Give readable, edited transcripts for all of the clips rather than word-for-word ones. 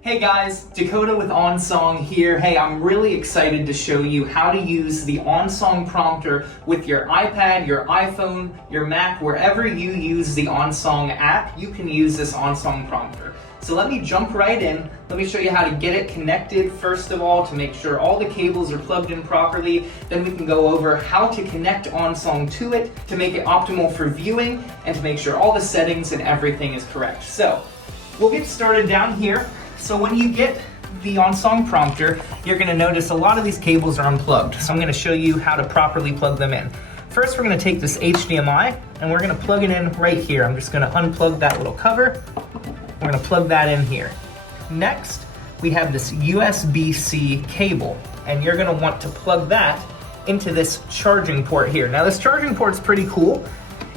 Hey guys, Dakota with OnSong here. Hey, I'm really excited to show you how to use the OnSong Prompter with your iPad, your iPhone, your Mac, wherever you use the OnSong app, you can use this OnSong Prompter. So let me jump right in. Let me show you how to get it connected first of all to make sure all the cables are plugged in properly. Then we can go over how to connect OnSong to it to make it optimal for viewing and to make sure all the settings and everything is correct. So we'll get started down here. So when you get the OnSong Prompter, you're going to notice a lot of these cables are unplugged. So I'm going to show you how to properly plug them in. First, we're going to take this HDMI and we're going to plug it in right here. I'm just going to unplug that little cover. We're going to plug that in here. Next, we have this USB-C cable, and you're going to want to plug that into this charging port here. Now, this charging port's pretty cool.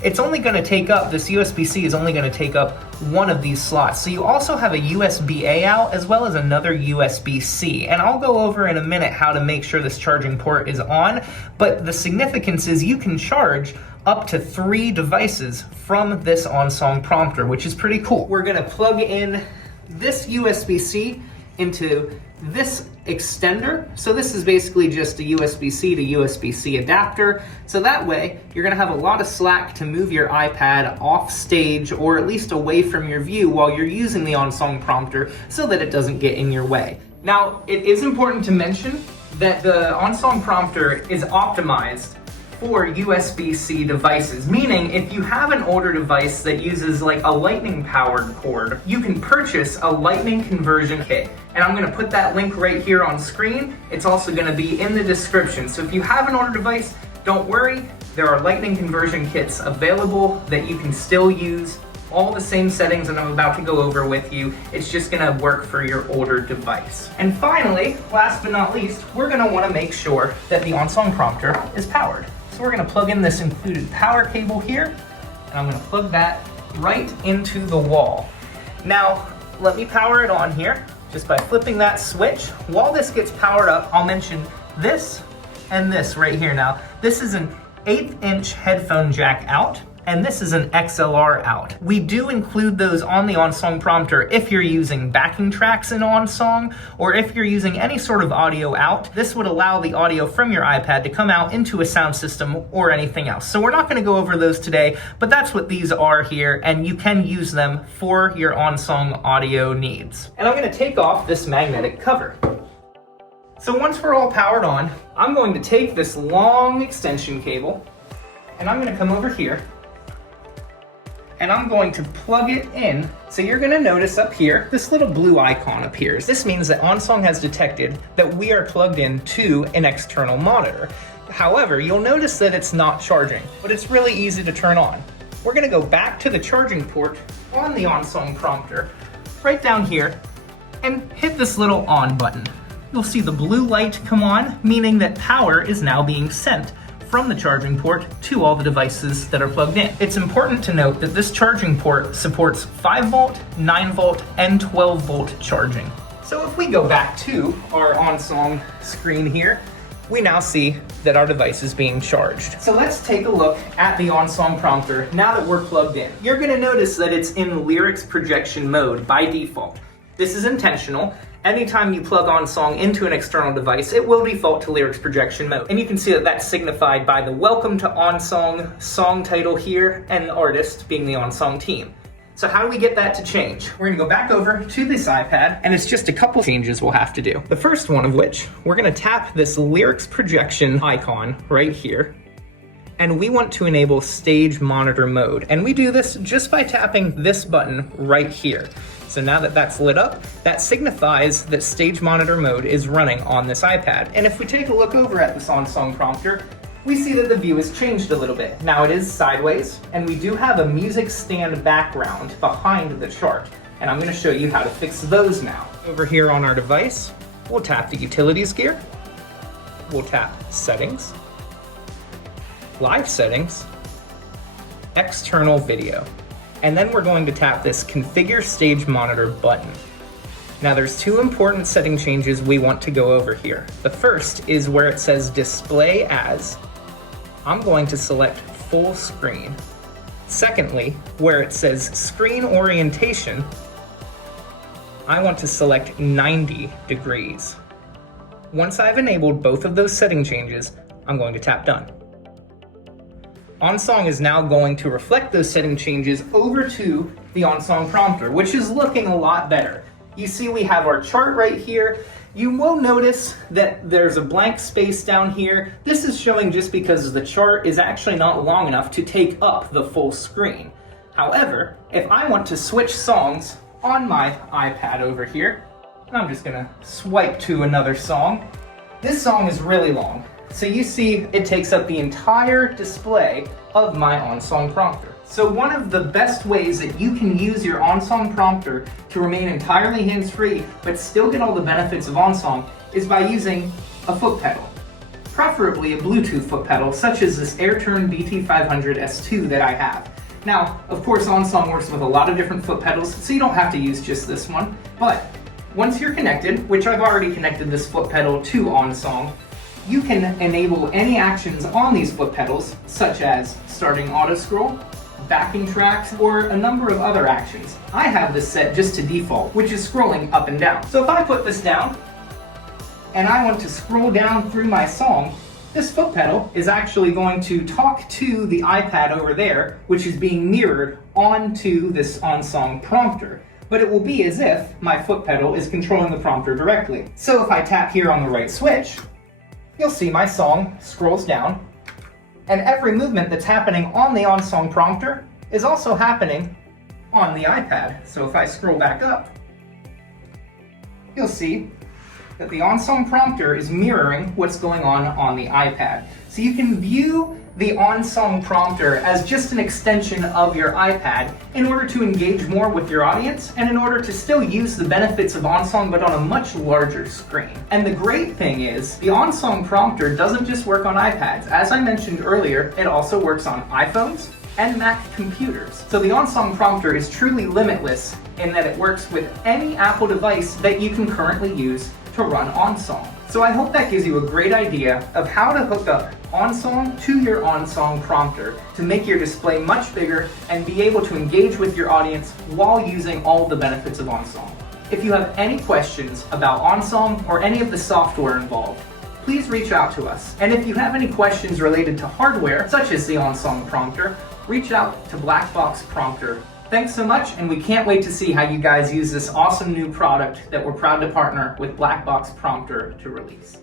It's only going to take up, this USB-C is only going to take up one of these slots. So you also have a USB-A out as well as another USB-C. And I'll go over in a minute how to make sure this charging port is on. But the significance is you can charge up to 3 devices from this OnSong Prompter, which is pretty cool. We're going to plug in this USB-C into this extender. So this is basically just a USB-C to USB-C adapter. So that way you're going to have a lot of slack to move your iPad off stage or at least away from your view while you're using the OnSong Prompter so that it doesn't get in your way. Now, it is important to mention that the OnSong Prompter is optimized for USB-C devices, meaning if you have an older device that uses like a lightning powered cord, you can purchase a lightning conversion kit. And I'm going to put that link right here on screen. It's also going to be in the description. So if you have an older device, don't worry, there are lightning conversion kits available that you can still use all the same settings that I'm about to go over with you. It's just going to work for your older device. And finally, last but not least, we're going to want to make sure that the OnSong Prompter is powered. So we're going to plug in this included power cable here, and I'm going to plug that right into the wall. Now, let me power it on here just by flipping that switch. While this gets powered up, I'll mention this and this right here. Now, this is an 1/8" headphone jack out, and this is an XLR out. We do include those on the OnSong Prompter if you're using backing tracks in OnSong, or if you're using any sort of audio out. This would allow the audio from your iPad to come out into a sound system or anything else. So we're not gonna go over those today, but that's what these are here, and you can use them for your OnSong audio needs. And I'm gonna take off this magnetic cover. So once we're all powered on, I'm going to take this long extension cable, and I'm gonna come over here, and I'm going to plug it in. So you're gonna notice up here, this little blue icon appears. This means that OnSong has detected that we are plugged in to an external monitor. However, you'll notice that it's not charging, but it's really easy to turn on. We're gonna go back to the charging port on the OnSong Prompter, right down here, and hit this little on button. You'll see the blue light come on, meaning that power is now being sent from the charging port to all the devices that are plugged in. It's important to note that this charging port supports 5-volt, 9-volt, and 12-volt charging. So if we go back to our OnSong screen here, we now see that our device is being charged. So let's take a look at the OnSong Prompter now that we're plugged in. You're gonna notice that it's in lyrics projection mode by default. This is intentional. Anytime you plug OnSong into an external device, it will default to lyrics projection mode. And you can see that that's signified by the Welcome to OnSong song title here and the artist being the OnSong team. So how do we get that to change? We're gonna go back over to this iPad, and it's just a couple changes we'll have to do. The first one of which, we're gonna tap this lyrics projection icon right here, and we want to enable stage monitor mode. And we do this just by tapping this button right here. So now that that's lit up, that signifies that stage monitor mode is running on this iPad. And if we take a look over at this OnSong Prompter, we see that the view has changed a little bit. Now it is sideways, and we do have a music stand background behind the chart. And I'm gonna show you how to fix those now. Over here on our device, we'll tap the utilities gear, we'll tap settings, live settings, external video. And then we're going to tap this configure stage monitor button. Now there's 2 important setting changes we want to go over here. The first is where it says display as. I'm going to select full screen. Secondly, where it says screen orientation, I want to select 90 degrees. Once I've enabled both of those setting changes, I'm going to tap done. OnSong is now going to reflect those setting changes over to the OnSong Prompter, which is looking a lot better. You see we have our chart right here. You will notice that there's a blank space down here. This is showing just because the chart is actually not long enough to take up the full screen. However, if I want to switch songs on my iPad over here, I'm just gonna swipe to another song. This song is really long, so you see it takes up the entire display of my OnSong Prompter. So one of the best ways that you can use your OnSong Prompter to remain entirely hands-free but still get all the benefits of OnSong is by using a foot pedal. Preferably a Bluetooth foot pedal such as this AirTurn BT500 S2 that I have. Now, of course OnSong works with a lot of different foot pedals, so you don't have to use just this one, but once you're connected, which I've already connected this foot pedal to OnSong, you can enable any actions on these foot pedals, such as starting auto scroll, backing tracks, or a number of other actions. I have this set just to default, which is scrolling up and down. So if I put this down, and I want to scroll down through my song, this foot pedal is actually going to talk to the iPad over there, which is being mirrored onto this OnSong Prompter. But it will be as if my foot pedal is controlling the prompter directly. So if I tap here on the right switch, you'll see my song scrolls down, and every movement that's happening on the OnSong Prompter is also happening on the iPad. So if I scroll back up, you'll see that the OnSong Prompter is mirroring what's going on the iPad. So you can view the OnSong Prompter as just an extension of your iPad in order to engage more with your audience and in order to still use the benefits of OnSong but on a much larger screen. And the great thing is, the OnSong Prompter doesn't just work on iPads. As I mentioned earlier, it also works on iPhones and Mac computers. So the OnSong Prompter is truly limitless in that it works with any Apple device that you can currently use to run OnSong. So I hope that gives you a great idea of how to hook up OnSong to your OnSong Prompter to make your display much bigger and be able to engage with your audience while using all the benefits of OnSong. If you have any questions about OnSong or any of the software involved, please reach out to us. And if you have any questions related to hardware, such as the OnSong Prompter, reach out to Black Box Prompter. Thanks so much, and we can't wait to see how you guys use this awesome new product that we're proud to partner with Black Box Prompter to release.